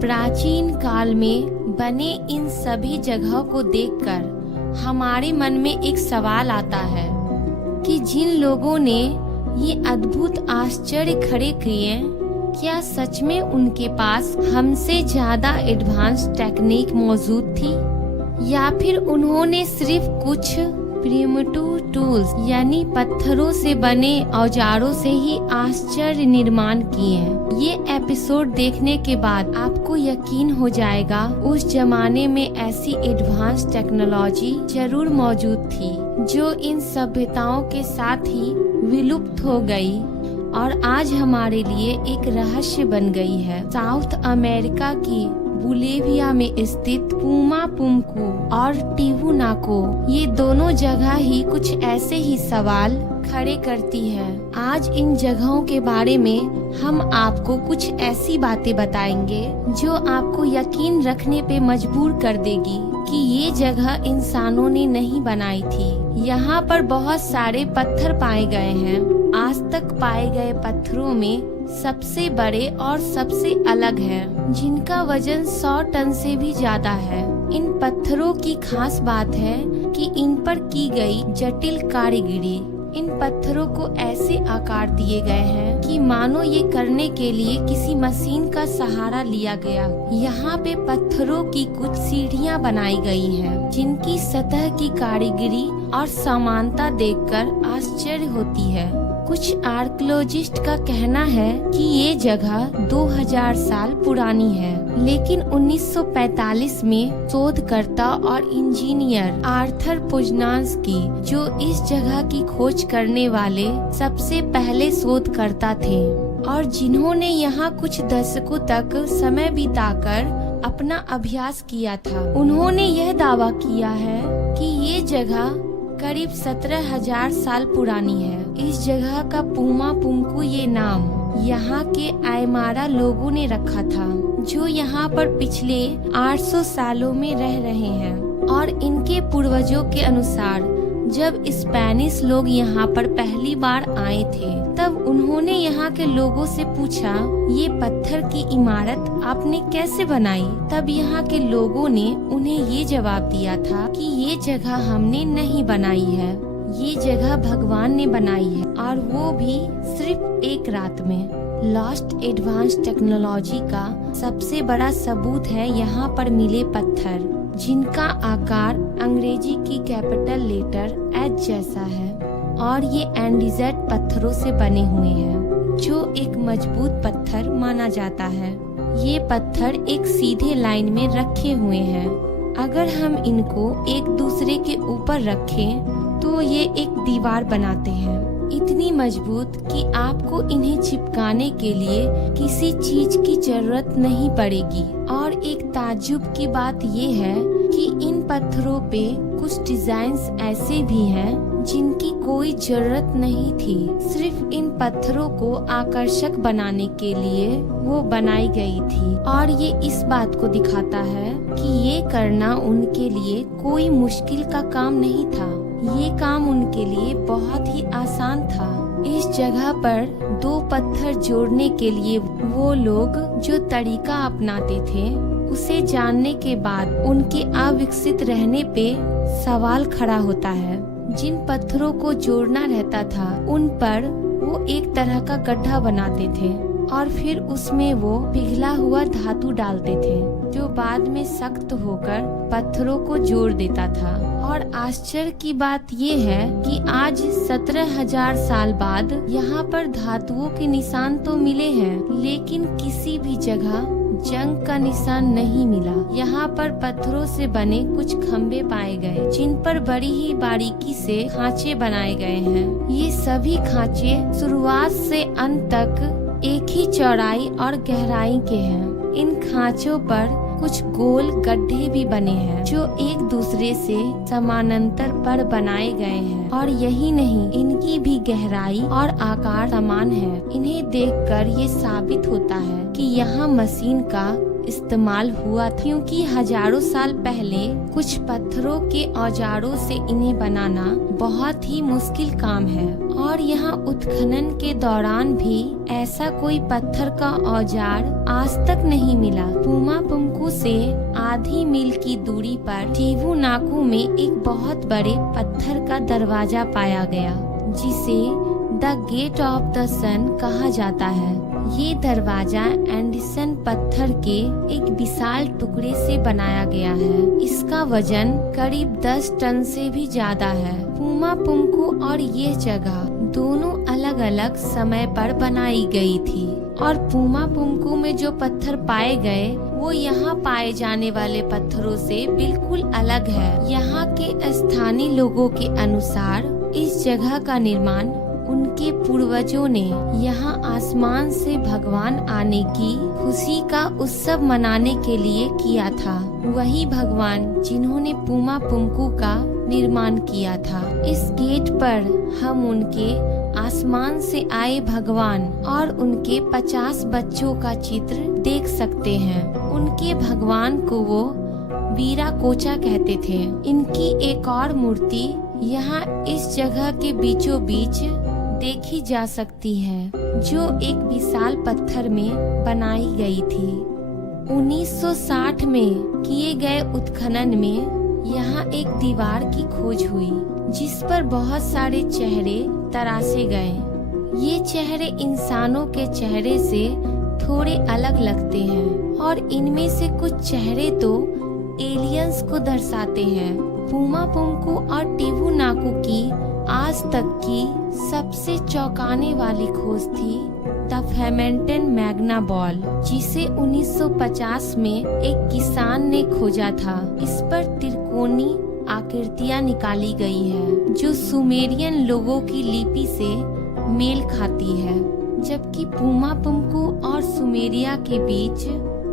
प्राचीन काल में बने इन सभी जगहों को देखकर हमारे मन में एक सवाल आता है कि जिन लोगों ने ये अद्भुत आश्चर्य खड़े किए, क्या सच में उनके पास हमसे ज्यादा एडवांस टेक्निक मौजूद थी, या फिर उन्होंने सिर्फ कुछ प्रिमिटिव टूल्स यानी पत्थरों से बने औजारों से ही आश्चर्य निर्माण किए। ये एपिसोड देखने के बाद आपको यकीन हो जाएगा उस जमाने में ऐसी एडवांस टेक्नोलॉजी जरूर मौजूद थी जो इन सभ्यताओं के साथ ही विलुप्त हो गई और आज हमारे लिए एक रहस्य बन गई है। साउथ अमेरिका की बोलिविया में स्थित पुमा पुमकू और टिहुनाको, ये दोनों जगह ही कुछ ऐसे ही सवाल खड़े करती है। आज इन जगहों के बारे में हम आपको कुछ ऐसी बातें बताएंगे जो आपको यकीन रखने पे मजबूर कर देगी कि ये जगह इंसानों ने नहीं बनाई थी। यहाँ पर बहुत सारे पत्थर पाए गए हैं। आज तक पाए गए पत्थरों में सबसे बड़े और सबसे अलग है, जिनका वजन 100 टन से भी ज्यादा है। इन पत्थरों की खास बात है कि इन पर की गई जटिल कारीगरी। इन पत्थरों को ऐसे आकार दिए गए हैं कि मानो ये करने के लिए किसी मशीन का सहारा लिया गया। यहाँ पे पत्थरों की कुछ सीढ़ियाँ बनाई गई हैं, जिनकी सतह की कारीगरी और समानता देखकर आश्चर्य होती है। कुछ आर्कियोलॉजिस्ट का कहना है कि ये जगह 2000 साल पुरानी है, लेकिन 1945 में शोधकर्ता और इंजीनियर आर्थर पुजनांस्की, जो इस जगह की खोज करने वाले सबसे पहले शोधकर्ता थे और जिन्होंने यहाँ कुछ दशकों तक समय बिताकर अपना अभ्यास किया था, उन्होंने यह दावा किया है कि ये जगह करीब 17,000 साल पुरानी है। इस जगह का पुमा पुमकू ये नाम यहाँ के आयमारा लोगों ने रखा था, जो यहाँ पर पिछले 800 सालों में रह रहे हैं। और इनके पूर्वजों के अनुसार जब स्पेनिश लोग यहाँ पर पहली बार आए थे, तब उन्होंने यहाँ के लोगों से पूछा, ये पत्थर की इमारत आपने कैसे बनाई? तब यहाँ के लोगों ने उन्हें ये जवाब दिया था कि ये जगह हमने नहीं बनाई है, ये जगह भगवान ने बनाई है, और वो भी सिर्फ एक रात में। लॉस्ट एडवांस टेक्नोलॉजी का सबसे बड़ा सबूत है यहाँ पर मिले पत्थर, जिनका आकार अंग्रेजी की कैपिटल लेटर एच जैसा है, और ये एंडीजेट पत्थरों से बने हुए हैं, जो एक मजबूत पत्थर माना जाता है। ये पत्थर एक सीधे लाइन में रखे हुए हैं। अगर हम इनको एक दूसरे के ऊपर रखें तो ये एक दीवार बनाते हैं, इतनी मजबूत कि आपको इन्हें चिपकाने के लिए किसी चीज की जरूरत नहीं पड़ेगी। और एक ताज्जुब की बात ये है कि इन पत्थरों पे कुछ डिजाइन्स ऐसे भी हैं जिनकी कोई जरूरत नहीं थी, सिर्फ इन पत्थरों को आकर्षक बनाने के लिए वो बनाई गई थी। और ये इस बात को दिखाता है कि ये करना उनके लिए कोई मुश्किल का काम नहीं था, ये काम उनके लिए बहुत ही आसान था। इस जगह पर दो पत्थर जोड़ने के लिए वो लोग जो तरीका अपनाते थे, उसे जानने के बाद उनके अविकसित रहने पे सवाल खड़ा होता है। जिन पत्थरों को जोड़ना रहता था, उन पर वो एक तरह का गड्ढा बनाते थे और फिर उसमें वो पिघला हुआ धातु डालते थे, जो बाद में सख्त होकर पत्थरों को जोड़ देता था। और आश्चर्य की बात ये है कि आज 17,000 साल बाद यहाँ पर धातुओं के निशान तो मिले हैं, लेकिन किसी भी जगह जंग का निशान नहीं मिला। यहाँ पर पत्थरों से बने कुछ खम्भे पाए गए, जिन पर बड़ी ही बारीकी से खांचे बनाए गए हैं। ये सभी खांचे शुरुआत से अंत तक एक ही चौड़ाई और गहराई के हैं। इन खांचों पर कुछ गोल गड्ढे भी बने हैं, जो एक दूसरे से समानांतर पर बनाए गए हैं। और यही नहीं, इनकी भी गहराई और आकार समान है। इन्हें देखकर ये साबित होता है कि यहाँ मशीन का इस्तेमाल हुआ था, क्योंकि हजारों साल पहले कुछ पत्थरों के औजारों से इन्हें बनाना बहुत ही मुश्किल काम है। और यहाँ उत्खनन के दौरान भी ऐसा कोई पत्थर का औजार आज तक नहीं मिला। पुमापुंकु से आधी मील की दूरी पर टिवुनाकु में एक बहुत बड़े पत्थर का दरवाजा पाया गया, जिसे द गेट ऑफ द सन कहा जाता है। ये दरवाजा एंडीसन पत्थर के एक विशाल टुकड़े से बनाया गया है। इसका वजन करीब 10 टन से भी ज्यादा है। पुमापुंकु और ये जगह दोनों अलग अलग समय पर बनाई गई थी, और पुमापुंकु में जो पत्थर पाए गए वो यहाँ पाए जाने वाले पत्थरों से बिल्कुल अलग है। यहाँ के स्थानीय लोगों के अनुसार इस जगह का निर्माण उनके पूर्वजों ने यहाँ आसमान से भगवान आने की खुशी का उत्सव मनाने के लिए किया था। वही भगवान जिन्होंने पुमापुंकु का निर्माण किया था। इस गेट पर हम उनके आसमान से आए भगवान और उनके 50 बच्चों का चित्र देख सकते हैं। उनके भगवान को वो वीराकोचा कहते थे। इनकी एक और मूर्ति यहाँ इस जगह के बीचों बीच देखी जा सकती है, जो एक विशाल पत्थर में बनाई गई थी। 1960 में किए गए उत्खनन में यहाँ एक दीवार की खोज हुई, जिस पर बहुत सारे चेहरे तराशे गए। ये चेहरे इंसानों के चेहरे से थोड़े अलग लगते हैं, और इनमें से कुछ चेहरे तो एलियंस को दर्शाते हैं। पुमापुंकु और टिवुनाकु की आज तक की सबसे चौंकाने वाली खोज थी द फेमेंटन मैग्ना बॉल, जिसे 1950 में एक किसान ने खोजा था। इस पर त्रिकोणी आकृतियां निकाली गई है, जो सुमेरियन लोगों की लिपि से मेल खाती है, जबकि पुमापुंकु और सुमेरिया के बीच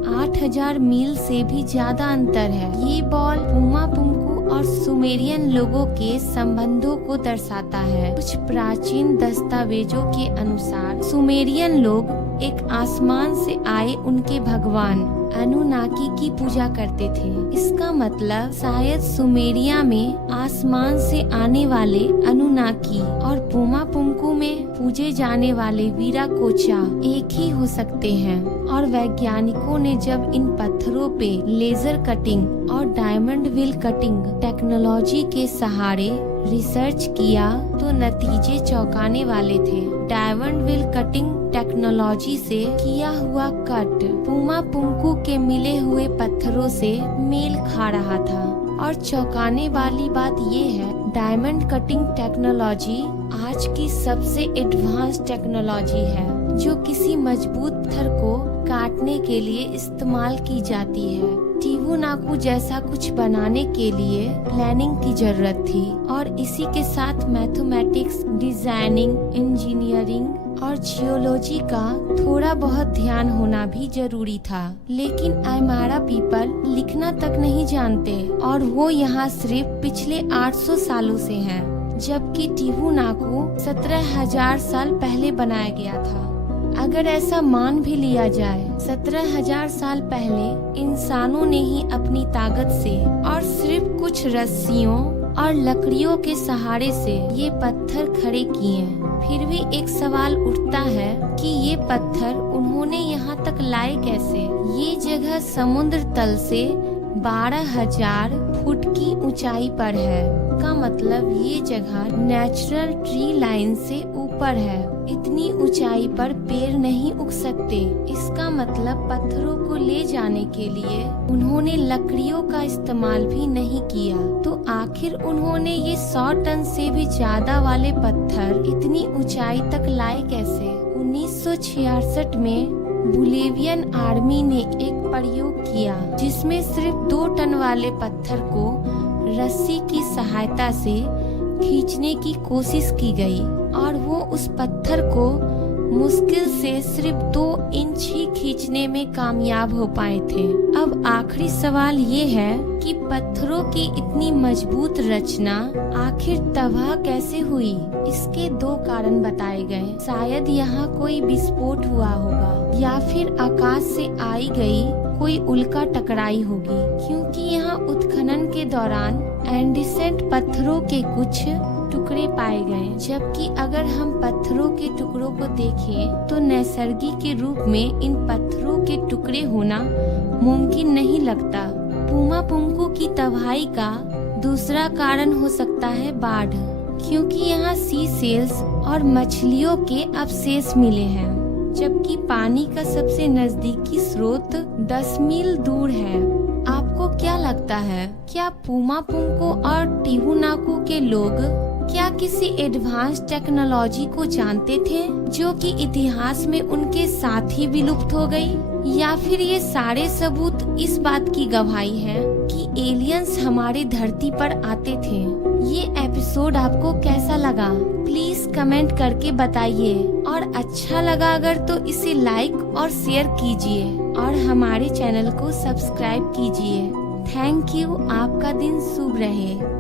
8000 मील से भी ज्यादा अंतर है। ये बॉल पुमापुंकु और सुमेरियन लोगों के संबंधों को दर्शाता है। कुछ प्राचीन दस्तावेजों के अनुसार सुमेरियन लोग एक आसमान से आए उनके भगवान अनुनाकी की पूजा करते थे। इसका मतलब शायद सुमेरिया में आसमान से आने वाले अनुनाकी और पुमापुंकु में पूजे जाने वाले वीराकोचा एक ही हो सकते हैं। और वैज्ञानिकों ने जब इन पत्थरों पे लेजर कटिंग और डायमंड व्हील कटिंग टेक्नोलॉजी के सहारे रिसर्च किया तो नतीजे चौंकाने वाले थे। डायमंड व्हील कटिंग टेक्नोलॉजी से किया हुआ कट पुमापुंकु के मिले हुए पत्थरों से मेल खा रहा था। और चौंकाने वाली बात ये है, डायमंड कटिंग टेक्नोलॉजी आज की सबसे एडवांस टेक्नोलॉजी है, जो किसी मजबूत पत्थर को काटने के लिए इस्तेमाल की जाती है। टिवुनाकु जैसा कुछ बनाने के लिए प्लानिंग की जरूरत थी, और इसी के साथ मैथमेटिक्स, डिजाइनिंग, इंजीनियरिंग और जियोलॉजी का थोड़ा बहुत ध्यान होना भी जरूरी था। लेकिन आयमारा पीपल लिखना तक नहीं जानते, और वो यहाँ सिर्फ पिछले 800 सालों से हैं, जबकि टिवुनाकु 17,000 साल पहले बनाया गया था। अगर ऐसा मान भी लिया जाए, 17,000 साल पहले इंसानों ने ही अपनी ताकत से और सिर्फ कुछ रस्सियों और लकड़ियों के सहारे से ये पत्थर खड़े किए, फिर भी एक सवाल उठता है कि ये पत्थर उन्होंने यहाँ तक लाए कैसे। ये जगह समुद्र तल से 12,000 फुट की ऊंचाई पर है, का मतलब ये जगह नेचुरल ट्री लाइन से ऊपर है। इतनी ऊंचाई पर पेड़ नहीं उग सकते। इसका मतलब पत्थरों को ले जाने के लिए उन्होंने लकड़ियों का इस्तेमाल भी नहीं किया। तो आखिर उन्होंने ये 100 टन से भी ज्यादा वाले पत्थर इतनी ऊंचाई तक लाए कैसे। 1966 में बोलिवियन आर्मी ने एक प्रयोग किया, जिसमें सिर्फ 2 टन वाले पत्थर को रस्सी की सहायता से खींचने की कोशिश की गई, और वो उस पत्थर को मुश्किल से सिर्फ 2 इंच ही खींचने में कामयाब हो पाए थे। अब आखिरी सवाल ये है कि पत्थरों की इतनी मजबूत रचना आखिर तबाह कैसे हुई? इसके 2 कारण बताए गए। शायद यहाँ कोई विस्फोट हुआ होगा या फिर आकाश से आई गई कोई उल्का टकराई होगी, क्योंकि यहाँ उत्खनन के दौरान एंडीसेंट पत्थरों के कुछ टुकड़े पाए गए। जबकि अगर हम पत्थरों के टुकड़ों को देखें तो नैसर्गिक के रूप में इन पत्थरों के टुकड़े होना मुमकिन नहीं लगता। पुमा पुंकू की तबाही का दूसरा कारण हो सकता है बाढ़, क्योंकि यहाँ सी सेल्स और मछलियों के अवशेष मिले हैं, जबकि पानी का सबसे नजदीकी स्रोत 10 मील दूर है। आपको क्या लगता है, क्या पुमा पुंकू और टिहुनाकू के लोग क्या किसी एडवांस टेक्नोलॉजी को जानते थे जो कि इतिहास में उनके साथ ही विलुप्त हो गई? या फिर ये सारे सबूत इस बात की गवाही है कि एलियंस हमारी धरती पर आते थे? ये एपिसोड आपको कैसा लगा? प्लीज कमेंट करके बताइए, और अच्छा लगा अगर तो इसे लाइक और शेयर कीजिए और हमारे चैनल को सब्सक्राइब कीजिए। Thank you. आपका दिन शुभ रहे।